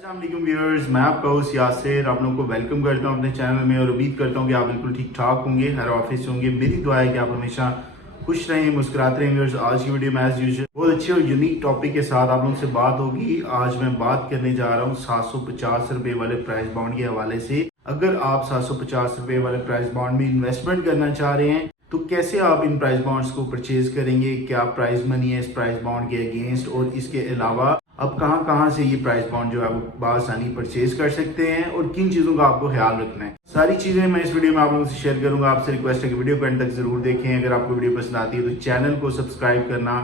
अस्सलाम वालेकुम व्यूअर्स, मैं आपका होस्ट यासिर आप लोगों को वेलकम करता हूं अपने चैनल में और उम्मीद करता हूं कि आप बिल्कुल ठीक ठाक होंगे, हर ऑफिस होंगे। मेरी दुआ है कि आप हमेशा खुश रहें, मुस्कुराते रहें। व्यूअर्स, आज की वीडियो में एज यूजुअल बहुत अच्छे और यूनिक टॉपिक के साथ आप लोगों से बात होगी। आज मैं बात करने जा रहा हूँ 750 रुपये वाले प्राइस बॉन्ड के हवाले से। अगर आप 750 रुपये वाले प्राइस बॉन्ड में इन्वेस्टमेंट करना चाह रहे हैं तो कैसे आप इन प्राइस बॉन्ड्स को परचेज करेंगे, क्या प्राइस मनी है इस प्राइस बॉन्ड के अगेंस्ट, और इसके अलावा अब कहां से ये प्राइस बॉन्ड जो है वो बआसानी परचेज कर सकते हैं और किन चीजों का आपको ख्याल रखना है। सारी चीजें मैं इस वीडियो में आप लोगों से शेयर करूंगा। आपसे रिक्वेस्ट है कि वीडियो को एंड तक जरूर देखें। अगर आपको वीडियो पसंद आती है तो चैनल को सब्सक्राइब करना,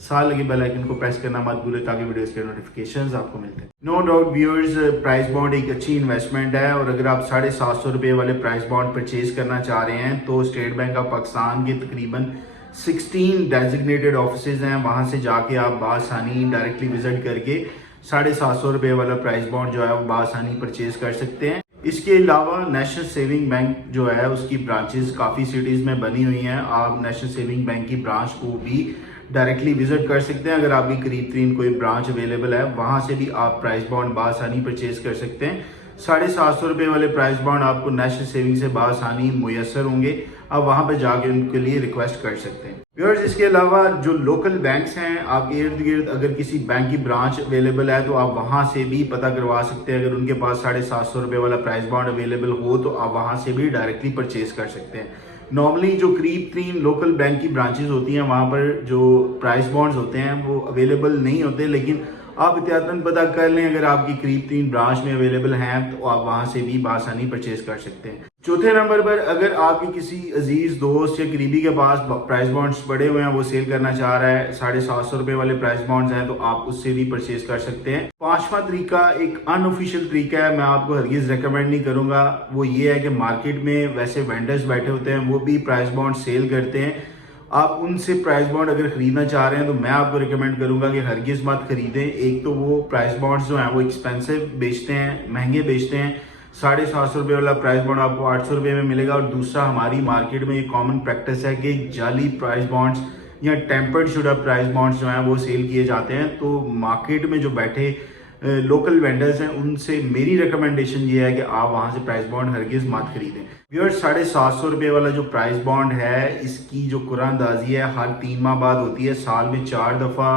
साथ लगे बेल आइकन को प्रेस करना मत भूलें ताकि वीडियोस के नोटिफिकेशंस आपको मिलते हैं। No doubt viewers, price bond एक अच्छी इन्वेस्टमेंट है और अगर आप 750 रुपये वाले प्राइस बॉन्ड परचेज करना चाह रहे हैं तो स्टेट बैंक ऑफ पाकिस्तान के तकरीबन 16 डेजिग्नेटेड ऑफिसेज हैं, वहां से जाके आप बआसानी डायरेक्टली विजिट करके 750 रुपये वाला प्राइस बॉन्ड जो है वो बआसानी परचेज कर सकते हैं। इसके अलावा नेशनल सेविंग बैंक जो है उसकी ब्रांचेस काफ़ी सिटीज़ में बनी हुई हैं। आप नेशनल सेविंग बैंक की ब्रांच को भी डायरेक्टली विजिट कर सकते हैं। अगर आपकी करीब तरीन कोई ब्रांच अवेलेबल है वहां से भी आप प्राइस बॉन्ड बआसानी परचेज कर सकते हैं। 750 रुपये वाले प्राइस बॉन्ड आपको नेशनल सेविंग से बआसानी मुयसर होंगे। आप वहां पर जाके उनके लिए रिक्वेस्ट कर सकते हैं। व्यूअर्स, इसके अलावा जो लोकल बैंक्स हैं आपके इर्द गिर्द अगर किसी बैंक की ब्रांच अवेलेबल है तो आप वहां से भी पता करवा सकते हैं। अगर उनके पास 750 रुपये वाला प्राइस बॉन्ड अवेलेबल हो तो आप वहां से भी डायरेक्टली परचेज कर सकते हैं। नॉर्मली जो करीब तीन लोकल बैंक की ब्रांचेस होती हैं वहां पर जो प्राइस बॉन्ड्स होते हैं वो अवेलेबल नहीं होते, लेकिन आप एहतियातन पता कर लें। अगर आपकी करीब तीन ब्रांच में अवेलेबल हैं तो आप वहां से भी बआसानी परचेज कर सकते हैं। चौथे नंबर पर अगर आपके किसी अजीज दोस्त या करीबी के पास प्राइस बॉन्ड्स पड़े हुए हैं, वो सेल करना चाह रहा है, 750 रुपये वाले प्राइस बॉन्ड्स हैं तो आप उससे भी परचेज कर सकते हैं। पांचवा तरीका एक अनऑफिशियल तरीका है, मैं आपको हरगिज रेकमेंड नहीं करूंगा। वो ये है कि मार्केट में वैसे वेंडर्स बैठे होते हैं, वो भी प्राइस बॉन्ड सेल करते हैं। आप उनसे प्राइस बॉन्ड अगर खरीदना चाह रहे हैं तो मैं आपको रिकमेंड करूंगा कि हरगिज मत खरीदें। एक तो वो प्राइस बॉन्ड्स जो हैं वो एक्सपेंसिव बेचते हैं, महंगे बेचते हैं। 750 रुपये वाला प्राइस बॉन्ड आपको 800 रुपये में मिलेगा। और दूसरा, हमारी मार्केट में ये कॉमन प्रैक्टिस है कि जाली प्राइस बॉन्ड्स या टेम्पर्ड शुगर प्राइस बॉन्ड्स जो हैं वो सेल किए जाते हैं। तो मार्केट में जो बैठे लोकल वेंडर्स हैं उनसे मेरी रिकमेंडेशन ये है कि आप वहां से प्राइस बॉन्ड हरगिज मत खरीदें। व्यूअर्स, 750 रुपये वाला जो प्राइस बॉन्ड है इसकी जो कुरानंदाजी है हर 3 माह बाद होती है। साल में 4 दफ़ा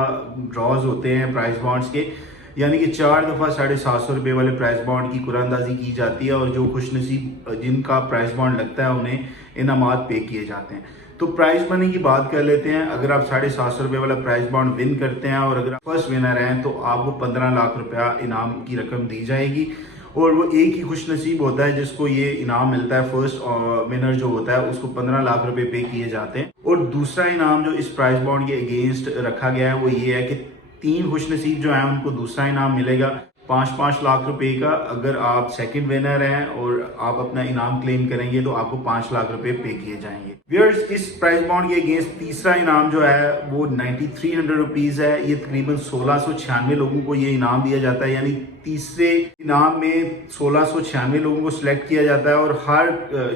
ड्रॉज होते हैं प्राइस बॉन्ड्स के, यानी कि 4 दफ़ा 750 रुपये वाले प्राइस बॉन्ड की कुरानंदाजी की जाती है और जो खुशनसीब जिनका प्राइस बॉन्ड लगता है उन्हें इनामात पे किए जाते हैं। तो प्राइस मनी की बात कर लेते हैं। अगर आप 750 रुपये वाला प्राइस बॉन्ड विन करते हैं और अगर आप फर्स्ट विनर हैं तो आपको 15 लाख रुपया इनाम की रकम दी जाएगी और वो एक ही खुश नसीब होता है जिसको ये इनाम मिलता है। फर्स्ट विनर जो होता है उसको 15 लाख रुपए पे किए जाते हैं। और दूसरा इनाम जो इस प्राइस बॉन्ड के अगेंस्ट रखा गया है वो ये है कि 3 खुश नसीब जो है उनको दूसरा इनाम मिलेगा 5-5 लाख रुपए का। अगर आप सेकंड विनर हैं और आप अपना इनाम क्लेम करेंगे तो आपको 5 लाख रुपए पे किए जाएंगे। व्यूअर्स, इस प्राइस बॉन्ड के अगेंस्ट तीसरा इनाम जो है वो 9300 रुपीज है। ये तकरीबन 1696 लोगों को ये इनाम दिया जाता है, यानी तीसरे इनाम में 1696 लोगों को सिलेक्ट किया जाता है और हर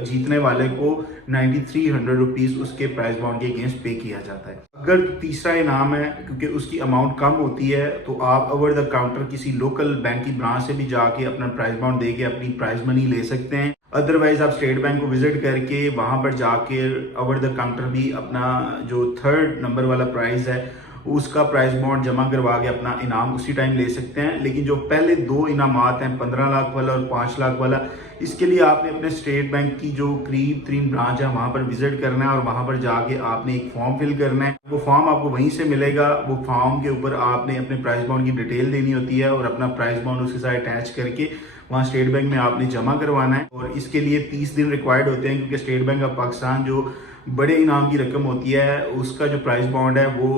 जीतने वाले को 9300 रुपीज उसके प्राइस बॉन्ड के अगेंस्ट पे किया जाता है। अगर तीसरा इनाम है क्योंकि उसकी अमाउंट कम होती है तो आप ओवर द काउंटर किसी लोकल बैंक की ब्रांच से भी जाके अपना प्राइस बॉन्ड दे के अपनी प्राइस मनी ले सकते हैं। अदरवाइज आप स्टेट बैंक को विजिट करके वहां पर जाके ओवर द काउंटर भी अपना जो थर्ड नंबर वाला प्राइस है उसका प्राइस बॉन्ड जमा करवा के अपना इनाम उसी टाइम ले सकते हैं। लेकिन जो पहले 2 इनामात हैं 15 लाख वाला और 5 लाख वाला, इसके लिए आपने अपने स्टेट बैंक की जो करीब 3 ब्रांच है वहां पर विजिट करना है और वहां पर जाके आपने एक फॉर्म फिल करना है। वो फॉर्म आपको वहीं से मिलेगा। वो फॉर्म के ऊपर आपने अपने प्राइस बॉन्ड की डिटेल देनी होती है और अपना प्राइस बॉन्ड उसके साथ अटैच करके वहाँ स्टेट बैंक में आपने जमा करवाना है। और इसके लिए 30 दिन रिक्वायर्ड होते हैं क्योंकि स्टेट बैंक ऑफ पाकिस्तान जो बड़े इनाम की रकम होती है उसका जो प्राइस बॉन्ड है वो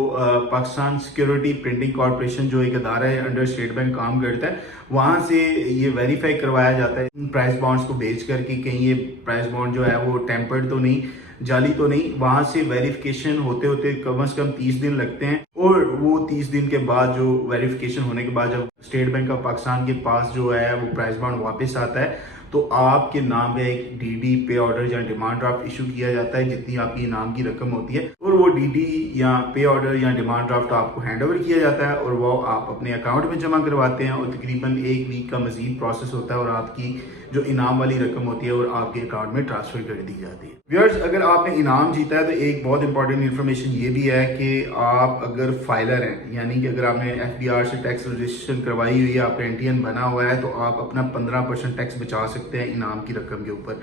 पाकिस्तान सिक्योरिटी प्रिंटिंग कॉर्पोरेशन जो एक अदारा है अंडर स्टेट बैंक काम करता है, वहां से ये वेरीफाई करवाया जाता है इन प्राइस बॉन्ड्स को बेच करके कहीं ये प्राइस बॉन्ड जो है वो टेम्पर्ड तो नहीं, जाली तो नहीं। वहां से वेरिफिकेशन होते होते कम से कम 30 दिन लगते हैं और वो 30 दिन के बाद जो वेरिफिकेशन होने के बाद जब स्टेट बैंक ऑफ पाकिस्तान के पास जो है वो प्राइस बॉन्ड वापस आता है तो आपके नाम पे एक डीडी पे ऑर्डर या डिमांड ड्राफ्ट इशू किया जाता है जितनी आपकी इनाम की रकम होती है, और वो डीडी या पे ऑर्डर या डिमांड ड्राफ्ट आपको हैंड ओवर किया जाता है और वो आप अपने अकाउंट में जमा करवाते हैं, और तकरीबन 1 वीक का मजीद प्रोसेस होता है और आपकी जो इनाम वाली रकम होती है और आपके अकाउंट में ट्रांसफर कर दी जाती है। व्यूअर्स, अगर आपने इनाम जीता है तो एक बहुत इंपॉर्टेंट इन्फॉर्मेशन ये भी है कि आप अगर फाइलर हैं, यानी कि अगर आपने FBR से टैक्स रजिस्ट्रेशन करवाई हुई है, आपका NTN बना हुआ है, तो आप अपना 15% टैक्स बचा सकते हैं इनाम की रकम के ऊपर।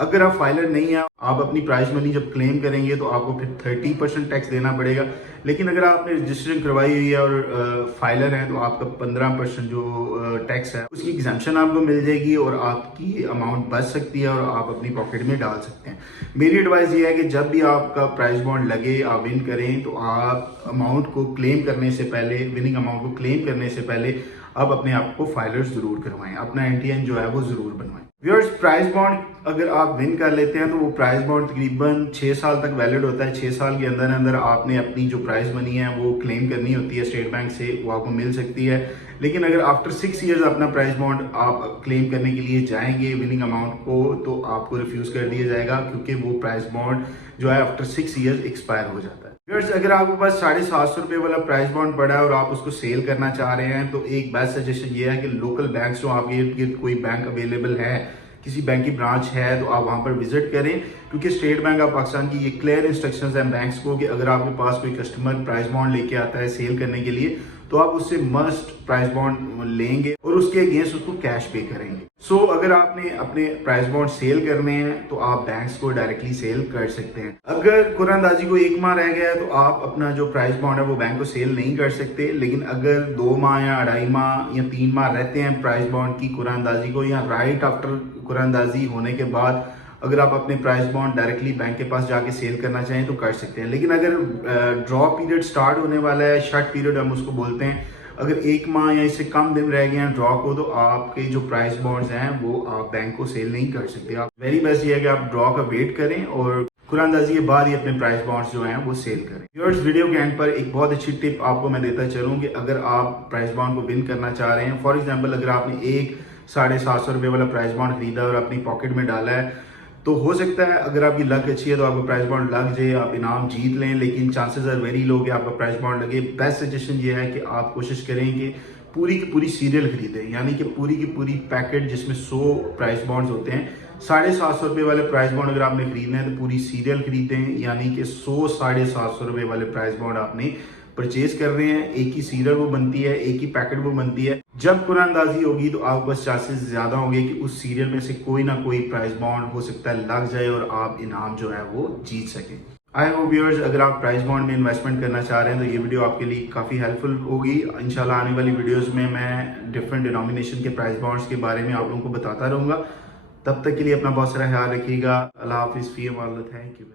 अगर आप फाइलर नहीं है, आप अपनी प्राइज मनी जब क्लेम करेंगे तो आपको फिर 30% टैक्स देना पड़ेगा। लेकिन अगर आपने रजिस्ट्रेशन करवाई हुई है और फाइलर है तो आपका 15% जो टैक्स है उसकी एग्जाम्पशन आपको मिल जाएगी और आपकी अमाउंट बच सकती है और आप अपनी पॉकेट में डाल सकते हैं। मेरी एडवाइस ये है कि जब भी आपका प्राइज बॉन्ड लगे, आप विन करें, तो आप अमाउंट को क्लेम करने से पहले, विनिंग अमाउंट को क्लेम करने से पहले आप अपने आप को फाइलर्स जरूर करवाएं, अपना NTN जो है वो जरूर बनवाएं। व्यूअर्स, प्राइज बॉन्ड अगर आप विन कर लेते हैं तो वो प्राइज बॉन्ड तकरीबन 6 साल तक वैलिड होता है। 6 साल के अंदर अंदर आपने अपनी जो प्राइज मनी है वो क्लेम करनी होती है स्टेट बैंक से, वो आपको मिल सकती है। लेकिन अगर आफ्टर 6 ईयर्स अपना प्राइज बॉन्ड आप क्लेम करने के लिए जाएंगे विनिंग अमाउंट को, तो आपको रिफ्यूज कर दिया जाएगा, क्योंकि वो प्राइज बॉन्ड जो है आफ्टर 6 ईयर्स एक्सपायर हो जाता है। व्यूअर्स, अगर आपके पास 750 रुपये वाला प्राइस बॉन्ड पड़ा है और आप उसको सेल करना चाह रहे हैं, तो एक बेस्ट सजेशन ये है कि लोकल बैंक्स जो आपके इर्द गिर्द कोई बैंक अवेलेबल है, किसी बैंक की ब्रांच है, तो आप वहां पर विजिट करें, क्योंकि स्टेट बैंक ऑफ पाकिस्तान की ये क्लियर इंस्ट्रक्शंस हैं बैंक्स को कि अगर आपके पास कोई कस्टमर प्राइस बॉन्ड लेके आता है सेल करने के लिए, तो आप उससे मस्ट प्राइस बॉन्ड लेंगे और उसके अगेंस्ट उसको कैश पे करेंगे। सो अगर आपने अपने प्राइस बॉन्ड सेल करने हैं तो आप बैंक्स को डायरेक्टली सेल कर सकते हैं। अगर कुरानंदाजी को 1 माह रह गया है तो आप अपना जो प्राइस बॉन्ड है वो बैंक को सेल नहीं कर सकते। लेकिन अगर 2 माह या 2.5 माह या 3 माह रहते हैं प्राइस बॉन्ड की कुरानंदाजी को, या राइट आफ्टर कुरानंदाजी होने के बाद अगर आप अपने प्राइस बॉन्ड डायरेक्टली बैंक के पास जाके सेल करना चाहें तो कर सकते हैं। लेकिन अगर ड्रॉ पीरियड स्टार्ट होने वाला है, शॉर्ट पीरियड हम उसको बोलते हैं, अगर 1 माह या इससे कम दिन रह गए हैं ड्रॉ को, तो आपके जो प्राइस बॉन्ड्स हैं वो आप बैंक को सेल नहीं कर सकते। आप वेरी बेस्ट ये है कि आप ड्रॉ का वेट करें और कुरानंदाजी के बाद ही अपने प्राइस बॉन्ड्स जो हैं वो सेल करें। व्यूअर्स, वीडियो के एंड पर एक बहुत अच्छी टिप आपको मैं देता चलूँ कि अगर आप प्राइस बॉन्ड को विन करना चाह रहे हैं, फॉर एग्जाम्पल अगर आपने एक 750 रुपये वाला प्राइस बॉन्ड खरीदा और अपनी पॉकेट में डाला है, तो हो सकता है अगर आपकी लक अच्छी है तो आपका प्राइस बॉन्ड लग जाए, आप इनाम जीत लें, लेकिन चांसेस आर वेरी लो कि आपका प्राइस बॉन्ड लगे। बेस्ट सजेशन ये है कि आप कोशिश करें कि पूरी की पूरी सीरियल खरीदें, यानी कि पूरी की पूरी पैकेट जिसमें 100 प्राइस बॉन्ड्स होते हैं। 750 रुपये वाले प्राइस बॉन्ड अगर आपने खरीदने हैं तो पूरी सीरियल खरीदें, यानी कि 100 750 रुपये वाले प्राइस बॉन्ड आपने परचेज कर रहे हैं। एक ही सीरियल वो बनती है, एक ही पैकेट वो बनती है। जब कुरानंदाजी होगी तो आपके पास चांसेस ज्यादा होंगे कि उस सीरियल में से कोई ना कोई प्राइस बॉन्ड हो सकता है लग जाए और आप इनाम जो है वो जीत सकें। आई होप व्यूअर्स, अगर आप प्राइस बॉन्ड में इन्वेस्टमेंट करना चाह रहे हैं तो ये वीडियो आपके लिए काफ़ी हेल्पफुल होगी। इंशाल्लाह आने वाली वीडियोस में मैं डिफरेंट डिनोमिनेशन के प्राइस बॉन्ड्स के बारे में आप लोगों को बताता रहूँगा। तब तक के लिए अपना बहुत सारा ख्याल रखिएगा। अल्लाह हाफिज़, फी अमान अल्लाह, थैंक यू।